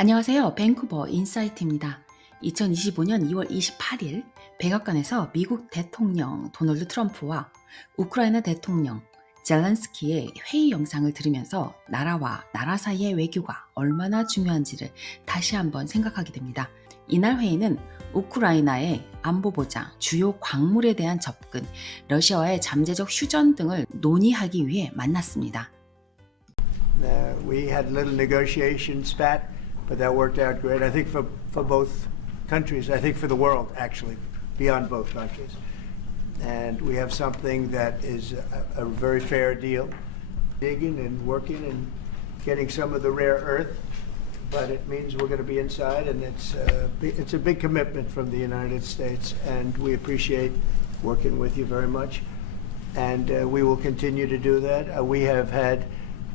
안녕하세요. 밴쿠버 인사이트입니다. 2025년 2월 28일 백악관에서 미국 대통령 도널드 트럼프와 우크라이나 대통령 젤렌스키의 회의 영상을 들으면서 나라와 나라 사이의 외교가 얼마나 중요한지를 다시 한번 생각하게 됩니다. 이날 회의는 우크라이나의 안보 보장, 주요 광물에 대한 접근, 러시아와의 잠재적 휴전 등을 논의하기 위해 만났습니다. We had a little negotiation spat, but that worked out great. I think for both countries, I think for the world actually, beyond both countries. And we have something that is a very fair deal. Digging and working and getting some of the rare earth, but it means we're going to be inside, and it's a big commitment from the United States, and we appreciate working with you very much. And we will continue to do that. We have had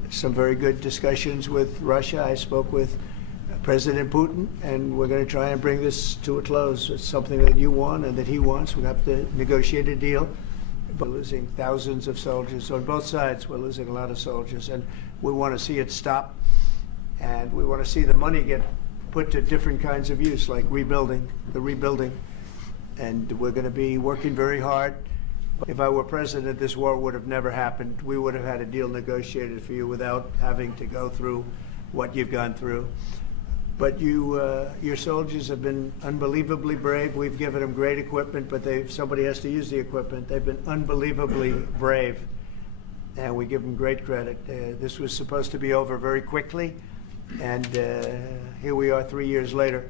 some very good discussions with Russia. I spoke with President Putin, and we're going to try and bring this to a close. It's something that you want and that he wants. We have to negotiate a deal. We're losing thousands of soldiers on both sides. We're losing a lot of soldiers, and we want to see it stop. And we want to see the money get put to different kinds of use, like rebuilding. And we're going to be working very hard. If I were president, this war would have never happened. We would have had a deal negotiated for you without having to go through what you've gone through. But your soldiers have been unbelievably brave. We've given them great equipment, but somebody has to use the equipment. They've been unbelievably brave, and we give them great credit. This was supposed to be over very quickly, and here we are 3 years later.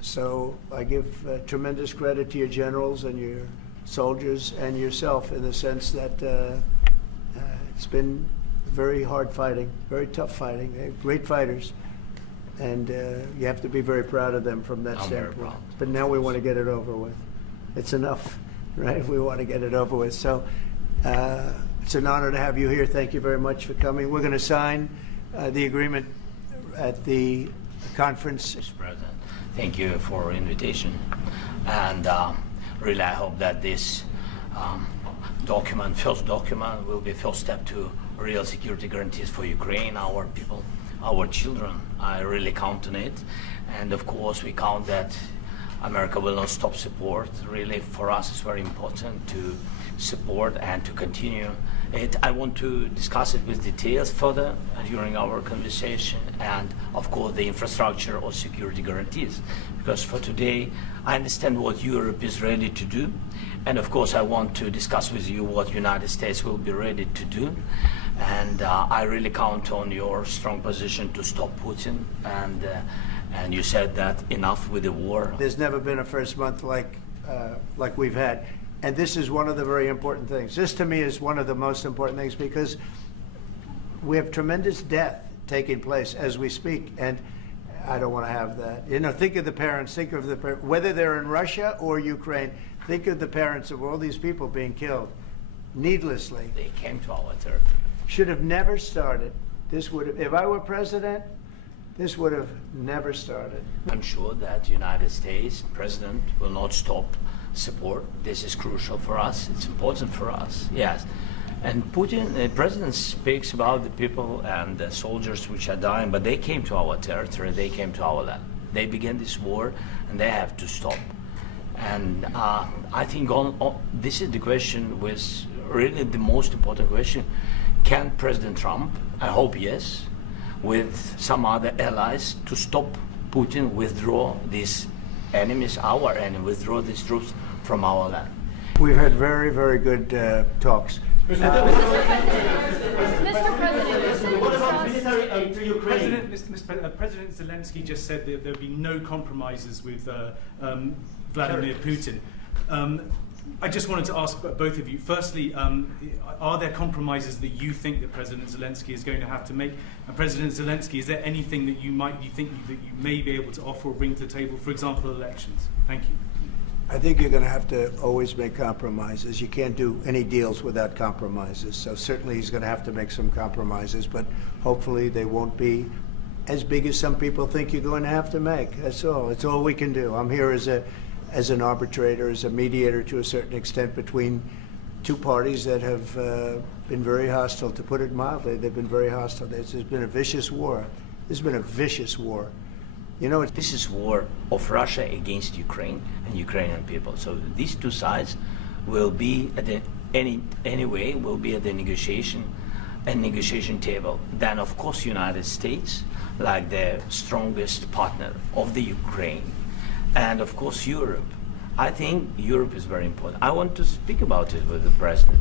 So I give tremendous credit to your generals and your soldiers and yourself in the sense that it's been very hard fighting, very tough fighting. They're great fighters, and you have to be very proud of them from that standpoint. But now we want to get it over with. It's enough, right? We want to get it over with. So it's an honor to have you here. Thank you very much for coming. We're going to sign the agreement at the conference. Mr. President, thank you for the invitation. And really, I hope that this first document, will be a first step to real security guarantees for Ukraine, our people, our children. I really count on it. And of course, we count that America will not stop support. Really, for us, it's very important to support and to continue it. I want to discuss it with details further during our conversation, and of course the infrastructure or security guarantees, because for today I understand what Europe is ready to do, and of course I want to discuss with you what United States will be ready to do, and I really count on your strong position to stop Putin, and you said that enough with the war. There's never been a first month like we've had. And this is one of the very important things. This, to me, is one of the most important things because we have tremendous death taking place as we speak, and I don't want to have that. You know, think of the parents, whether they're in Russia or Ukraine, think of the parents of all these people being killed needlessly. They came to our territory. Should have never started. This would have, if I were president, this would have never started. I'm sure that the United States President will not stop support. This is crucial for us. It's important for us. Yes. And Putin, the president speaks about the people and the soldiers which are dying, but they came to our territory, they came to our land. They began this war, and they have to stop. And I think this is the question, was really the most important question. Can President Trump, I hope yes, with some other allies, to stop Putin, withdraw these enemies, our enemy, withdraw these troops from our land? We've had very, very good talks. Mr. President, what about military aid to Ukraine? President Zelenskyy just said that there will be no compromises with Vladimir Putin. I just wanted to ask both of you, firstly, are there compromises that you think that President Zelenskyy is going to have to make? And President Zelenskyy, is there anything that you think that you may be able to offer or bring to the table, for example, elections? Thank you. I think you're going to have to always make compromises. You can't do any deals without compromises. So certainly he's going to have to make some compromises, but hopefully they won't be as big as some people think you're going to have to make. That's all. It's all we can do. I'm here as an arbitrator, as a mediator to a certain extent between two parties that have been very hostile. To put it mildly, they've been very hostile. There's been a vicious war. There's been a vicious war. You know, This is war of Russia against Ukraine and Ukrainian people. So these two sides will be at the anyway will be at the negotiation table. Then of course United States, like the strongest partner of the Ukraine, and of course Europe. I think Europe is very important. I want to speak about it with the president.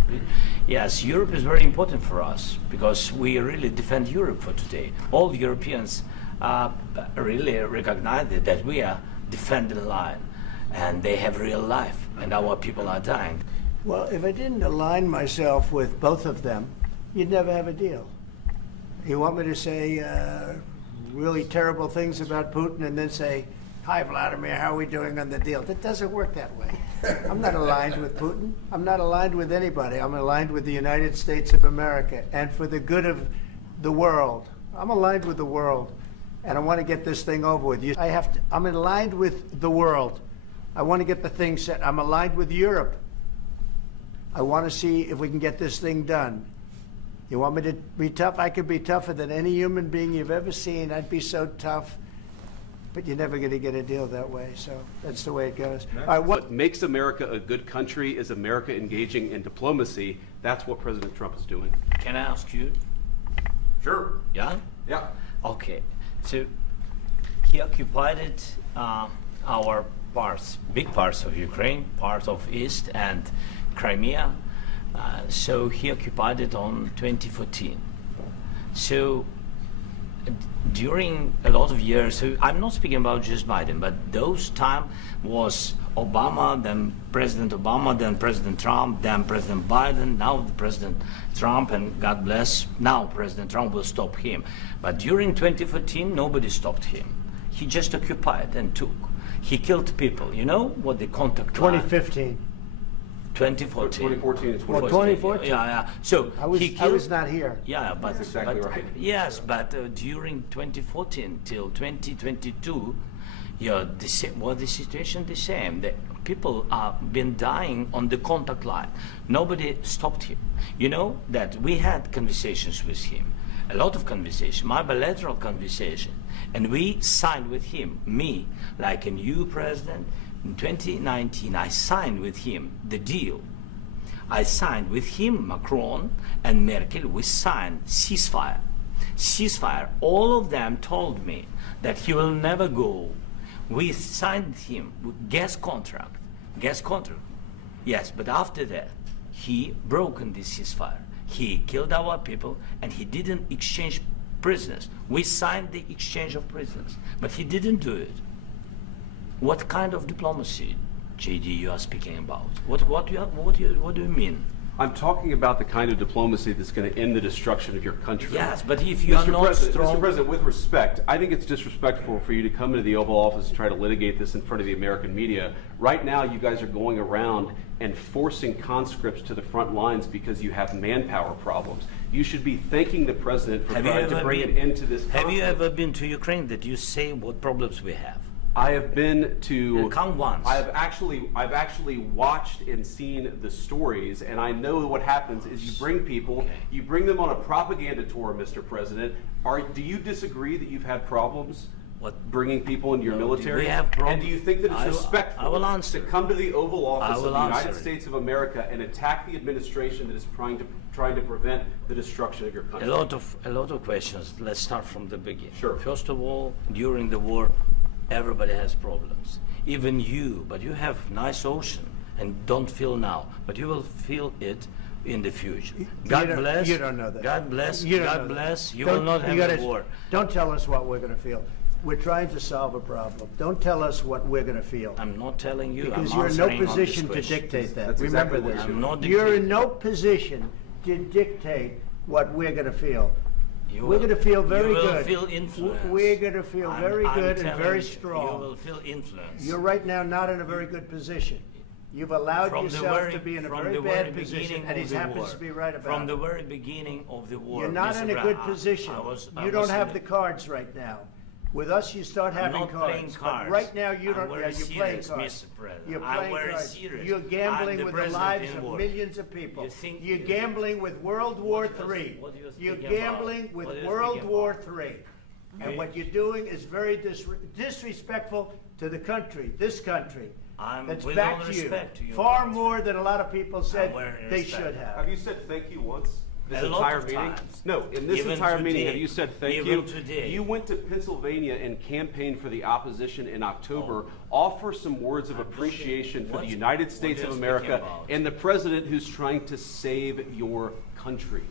Yes, Europe is very important for us because we really defend Europe for today. All Europeans really recognize that we are defending the line, and they have real life, and our people are dying. well, if I didn't align myself with both of them, you'd never have a deal. You want me to say really terrible things about Putin and then say, "Hi, Vladimir, how are we doing on the deal?" That doesn't work that way. I'm not aligned with Putin. I'm not aligned with anybody. I'm aligned with the United States of America and for the good of the world. I'm aligned with the world, and I want to get this thing over with. I'm aligned with the world. I want to get the thing set. I'm aligned with Europe. I want to see if we can get this thing done. You want me to be tough? I could be tougher than any human being you've ever seen. I'd be so tough. But you're never going to get a deal that way, so that's the way it goes. All right, What makes America a good country is America engaging in diplomacy. That's what President Trump is doing. Can I ask you? Sure. Yeah? Yeah. Okay. So he occupied it, our parts, big parts of Ukraine, part of East and Crimea. So he occupied it on 2014. So during a lot of years, so I'm not speaking about just Biden, but those time was Obama, then President Obama, then President Trump, then President Biden, now President Trump, and God bless, now President Trump will stop him. But during 2014, nobody stopped him. He just occupied and took. He killed people. You know what the contact line? 2015. 2014. 2014 and Well, 2014. 2014. Yeah. So he I killed. was not here. Yeah, but That's exactly but- right. Yes, but during 2014 till 2022, the situation the same. The people are been dying on the contact line. Nobody stopped him. You know that we had conversations with him, a lot of conversation, my bilateral conversation, and we signed with him. Me, like a new president. In 2019, I signed with him the deal. I signed with him, Macron and Merkel, we signed ceasefire. Ceasefire. All of them told me that he will never go. We signed him with gas contract. Gas contract. Yes, but after that, he broken this ceasefire. He killed our people and he didn't exchange prisoners. We signed the exchange of prisoners, but he didn't do it. What kind of diplomacy, JD, you are speaking about? What do you mean? I'm talking about the kind of diplomacy that's going to end the destruction of your country. Yes, but if you are not strong... Mr. President, with respect, I think it's disrespectful for you to come into the Oval Office and try to litigate this in front of the American media. Right now, you guys are going around and forcing conscripts to the front lines because you have manpower problems. You should be thanking the President for trying to bring an end to this conflict. Have you ever been to Ukraine that you say what problems we have? I have been to. Come once. I've actually watched and seen the stories, and I know what happens is you bring people, you bring them on a propaganda tour, Mr. President. Do you disagree that you've had problems? What? Bringing people into your military? We have And do you think that it's respectful I will answer. to come to the Oval Office of the United answer. States of America and attack the administration that is trying to prevent the destruction of your country? A lot of questions. Let's start from the beginning. Sure. First of all, during the war, everybody has problems. Even you, but you have nice ocean and don't feel now, but you will feel it in the future. God bless. You don't know that. God bless. You don't God know that. bless. You Don't- will not you have gotta- a war. Don't tell us what we're going to feel. We're trying to solve a problem. Don't tell us what we're going to feel. I'm not telling you. Because I'm you're in no answering on this position to question. dictate that. That's Remember exactly what this. I'm not You're dictating. in no position to dictate what we're going to feel. You We're will- going to feel very you will good. feel influence. We're going to feel very I'm good and telling very you, strong. You will feel influence. You're right now not in a very good position. You've allowed From the yourself very- to be in a from very the bad very position, beginning and he of the happens war. to be right about From the it. very beginning of the war. You're not Mr. in a Brown, good position. I You don't was have in the a- cards right now. With us, you start I'm having not cards. playing But cards. right now, you I'm don't. very Yeah, you're playing serious, cards. Mr. President. You're I'm playing very cards. serious. You're gambling I'm the with the president lives in of war. millions of people. You think- You're gambling with World War III. what are you You're speaking gambling about? with What are you World speaking War about? III. And what you're doing is very disrespectful to the country, this country. That's with back all to you. respect to your Far country. more than a lot of people said wearing they respect. should have. Have you said thank you once? This A lot entire of meeting? times. No, in this Even entire meeting, today. have you said thank Even you? today. You went to Pennsylvania and campaigned for the opposition in October. Offer some words of appreciation for the United States what of you're America speaking about. and the president who's trying to save your country.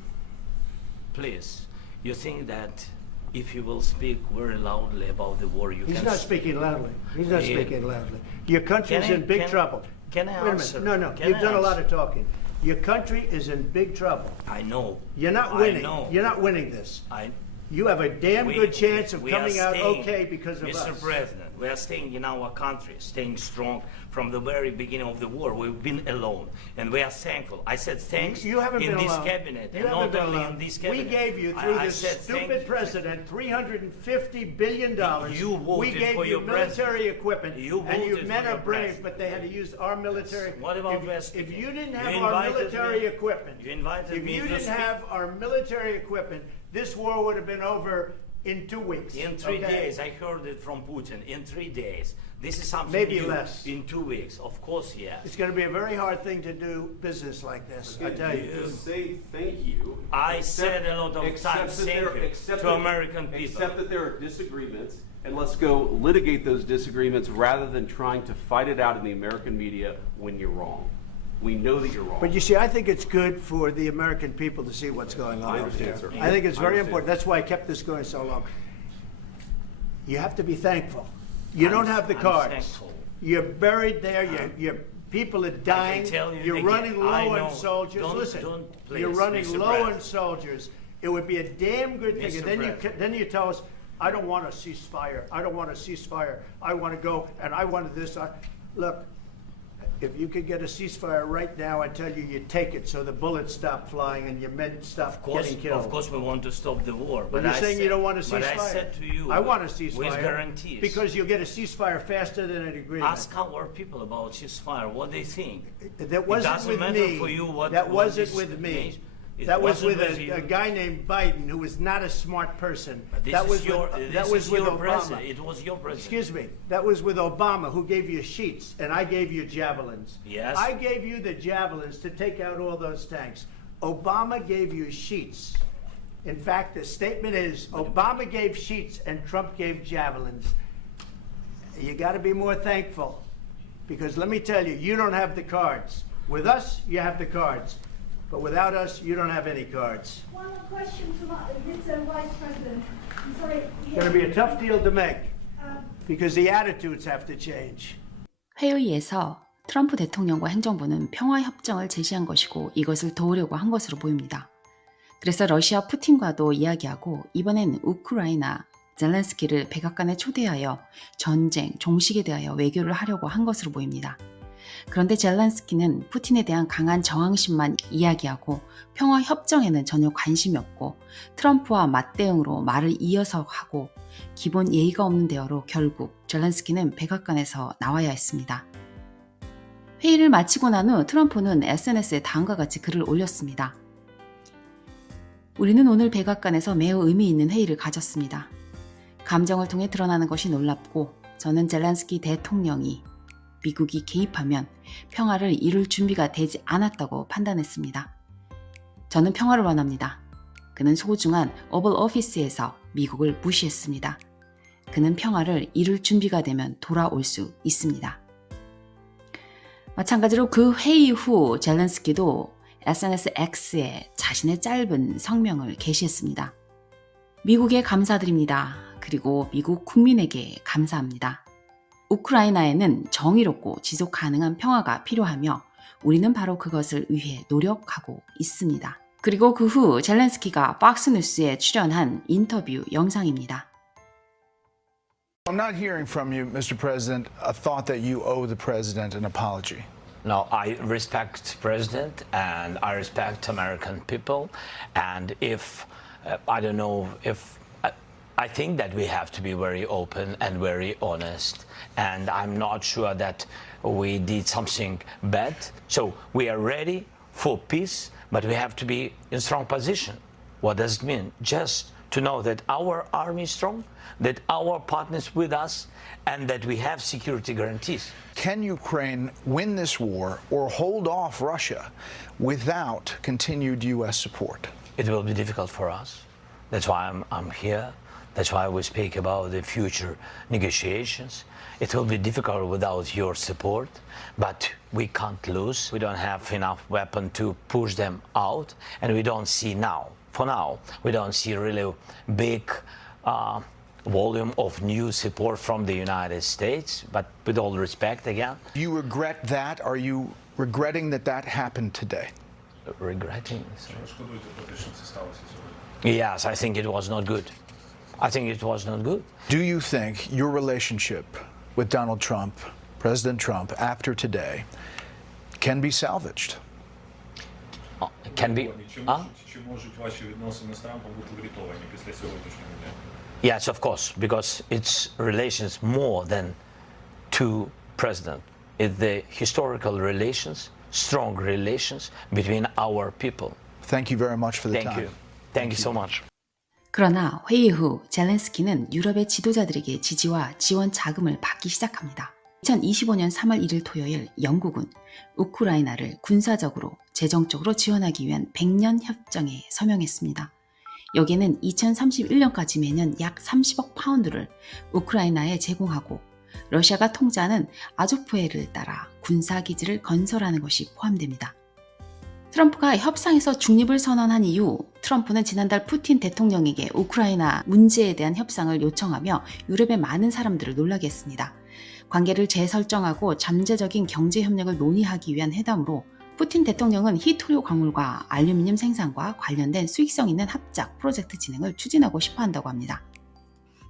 Please, you think that if you will speak very loudly about the war, you He's can... not speaking loudly. He's not Yeah. speaking loudly. Your country is Can I- in big can- trouble. can I Wait a answer? minute. No, Can you've I done a lot answer? of talking. Your country is in big trouble. I know. You're not I winning. know. You're not winning this. I, You have a damn we- good chance of we are coming out staying- okay because of Mr. us. President, we are staying in our country, staying strong from the very beginning of the war. We've been alone, and we are thankful. I said thanks You haven't in been this alone. cabinet, You and haven't not been only alone. in this We cabinet. gave you, through I this said thank stupid you. president, $350 billion. You voted We gave for you your military president. equipment, You and your voted men for are your brave, president. but they had to use our military. What about West If you didn't You have our invited military me- equipment, you invited if me you to didn't speak. have our military equipment, this war would have been over in 2 weeks. In 3 okay? days, I heard it from Putin. In 3 days, this is something Maybe new. less. In 2 weeks, of course, yes. It's going to be a very hard thing to do business like this, I tell you. Just say thank you. I said a lot of Except times that thank there- you except to that- American people. Except that there are disagreements, and let's go litigate those disagreements rather than trying to fight it out in the American media when you're wrong. We know that you're wrong. But you see, I think it's good for the American people to see what's going on I over understand, here. sir. I think it's I very understand. important. That's why I kept this going so long. You have to be thankful. You don't have the I'm cards. thankful. You're buried there. Your people are dying. tell you You're again, running I low know. on soldiers. Don't- Listen, don't, you're please, running Mr. low President. on soldiers. It would be a damn good thing. Mr. And then President. you tell us, I don't want a ceasefire. I don't want a ceasefire. I want to go and I wanted this. Look, if you could get a ceasefire right now, I tell you, you take it so the bullets stop flying and your men stop getting killed. Of course, we want to stop the war. But you're saying you don't want a But ceasefire. I said to you, I want a ceasefire. with guarantees. Because you'll get a ceasefire faster than an agreement. Ask our people about ceasefire, what they think. That wasn't doesn't with matter me. for you what- That what wasn't this with me. means. It That was wasn't with with you. a guy named Biden who was not a smart person. But this That is was your, with, this that was is with your Obama. president. It was your president. Excuse me. That was with Obama, who gave you sheets, and I gave you javelins. Yes. I gave you the javelins to take out all those tanks. Obama gave you sheets. In fact, the statement is Obama gave sheets and Trump gave javelins. You got to be more thankful, because let me tell you, you don't have the cards. With us, you have the cards. But without us, you don't have any cards. One more question to Mr. Vice President. I'm sorry. It's going to be a tough deal to make, because the attitudes have to change. 회의에서 트럼프 대통령과 행정부는 평화협정을 제시한 것이고 이것을 도우려고 한 것으로 보입니다. 그래서 러시아 푸틴과도 이야기하고 이번엔 우크라이나 젤렌스키를 백악관에 초대하여 전쟁 종식에 대하여 외교를 하려고 한 것으로 보입니다. 그런데 젤렌스키는 푸틴에 대한 강한 저항심만 이야기하고 평화협정에는 전혀 관심이 없고 트럼프와 맞대응으로 말을 이어서 하고 기본 예의가 없는 대화로 결국 젤렌스키는 백악관에서 나와야 했습니다. 회의를 마치고 난 후 트럼프는 SNS에 다음과 같이 글을 올렸습니다. 우리는 오늘 백악관에서 매우 의미 있는 회의를 가졌습니다. 감정을 통해 드러나는 것이 놀랍고 저는 젤렌스키 대통령이 미국이 개입하면 평화를 이룰 준비가 되지 않았다고 판단했습니다. 저는 평화를 원합니다. 그는 소중한 오벌 오피스에서 미국을 무시했습니다. 그는 평화를 이룰 준비가 되면 돌아올 수 있습니다. 마찬가지로 그 회의 후 젤렌스키도 SNS X에 자신의 짧은 성명을 게시했습니다. 미국에 감사드립니다. 그리고 미국 국민에게 감사합니다. 우크라이나에는 정의롭고 지속 가능한 평화가 필요하며 우리는 바로 그것을 위해 노력하고 있습니다. 그리고 그 후 젤렌스키가 박스뉴스에 출연한 인터뷰 영상입니다. I'm not hearing from you, Mr. President, a thought that you owe the president an apology. No, I respect President and I respect American people. And if, I don't know, if I think that we have to be very open and very honest. And I'm not sure that we did something bad. So we are ready for peace, but we have to be in strong position. What does it mean? Just to know that our army is strong, that our partners with us, and that we have security guarantees. Can Ukraine win this war or hold off Russia without continued U.S. support? It will be difficult for us. That's why I'm here. That's why we speak about the future negotiations. It will be difficult without your support, but we can't lose. We don't have enough weapon to push them out, and we don't see now, for now, we don't see really big volume of new support from the United States, but with all respect again. Do you regret that? Are you regretting that that happened today? Regretting? Yes, I think it was not good. I think it was not good. Do you think your relationship with Donald Trump, President Trump, after today, can be salvaged? Can be? Yes, of course, because it's relations more than two presidents. It's the historical relations, strong relations between our people. Thank you very much for the Thank time. you. Thank you so much. 그러나 회의 후 젤렌스키는 유럽의 지도자들에게 지지와 지원 자금을 받기 시작합니다. 2025년 3월 1일 토요일 영국은 우크라이나를 군사적으로, 재정적으로 지원하기 위한 100년 협정에 서명했습니다. 여기에는 2031년까지 매년 약 30억 파운드를 우크라이나에 제공하고 러시아가 통제하는 아조프해를 따라 군사기지를 건설하는 것이 포함됩니다. 트럼프가 협상에서 중립을 선언한 이후 트럼프는 지난달 푸틴 대통령에게 우크라이나 문제에 대한 협상을 요청하며 유럽의 많은 사람들을 놀라게 했습니다. 관계를 재설정하고 잠재적인 경제협력을 논의하기 위한 회담으로 푸틴 대통령은 히토류 광물과 알루미늄 생산과 관련된 수익성 있는 합작 프로젝트 진행을 추진하고 싶어 한다고 합니다.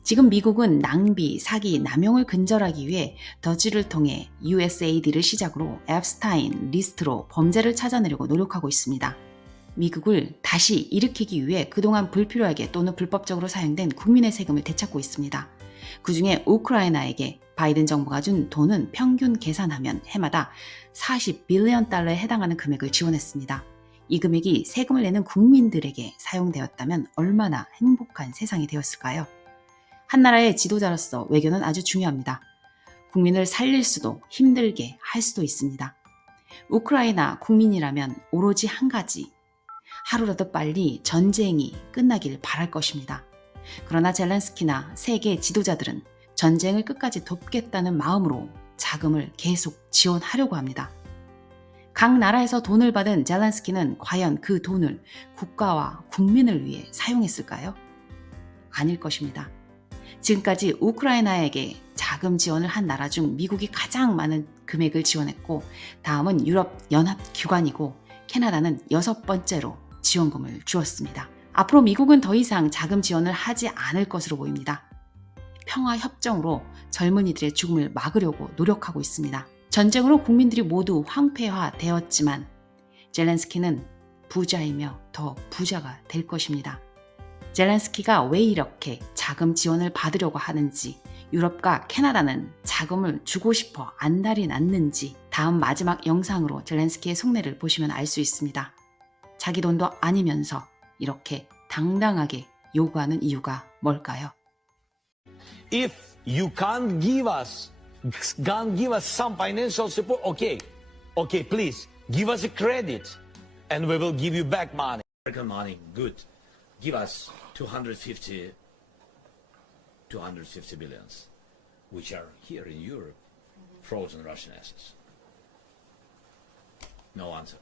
지금 미국은 낭비, 사기, 남용을 근절하기 위해 더지를 통해 USAID를 시작으로 앱스타인 리스트로 범죄를 찾아내려고 노력하고 있습니다. 미국을 다시 일으키기 위해 그동안 불필요하게 또는 불법적으로 사용된 국민의 세금을 되찾고 있습니다. 그중에 우크라이나에게 바이든 정부가 준 돈은 평균 계산하면 해마다 40빌리언 달러에 해당하는 금액을 지원했습니다. 이 금액이 세금을 내는 국민들에게 사용되었다면 얼마나 행복한 세상이 되었을까요? 한 나라의 지도자로서 외교는 아주 중요합니다. 국민을 살릴 수도 힘들게 할 수도 있습니다. 우크라이나 국민이라면 오로지 한 가지, 하루라도 빨리 전쟁이 끝나길 바랄 것입니다. 그러나 젤렌스키나 세계 지도자들은 전쟁을 끝까지 돕겠다는 마음으로 자금을 계속 지원하려고 합니다. 각 나라에서 돈을 받은 젤렌스키는 과연 그 돈을 국가와 국민을 위해 사용했을까요? 아닐 것입니다. 지금까지 우크라이나에게 자금 지원을 한 나라 중 미국이 가장 많은 금액을 지원했고 다음은 유럽연합기관이고 캐나다는 6번째로 지원금을 주었습니다. 앞으로 미국은 더 이상 자금 지원을 하지 않을 것으로 보입니다. 평화협정으로 젊은이들의 죽음을 막으려고 노력하고 있습니다. 전쟁으로 국민들이 모두 황폐화되었지만 젤렌스키는 부자이며 더 부자가 될 것입니다. 젤렌스키가 왜 이렇게 자금 지원을 받으려고 하는지, 유럽과 캐나다는 자금을 주고 싶어 안달이 났는지 다음 마지막 영상으로 젤렌스키의 속내를 보시면 알 수 있습니다. 자기 돈도 아니면서 이렇게 당당하게 요구하는 이유가 뭘까요? If you can't give us some financial support, okay, please give us a credit, and we will give you back money. American money, good. Give us 250 billions, which are here in Europe, frozen Russian assets. No answer.